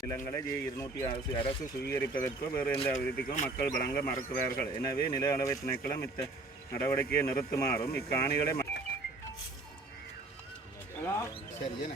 நிலங்களை ஜே இருநூற்றி அரசு அரசு சுவீகரிப்பதற்கோ வேறு எந்த விதத்திற்கோ மக்கள் வழங்க மறுக்கிறார்கள். எனவே நில அளவை திணைக்களம் இத்த நடவடிக்கையை நிறுத்துமாறும் இக்காணிகளை சரி என்ன?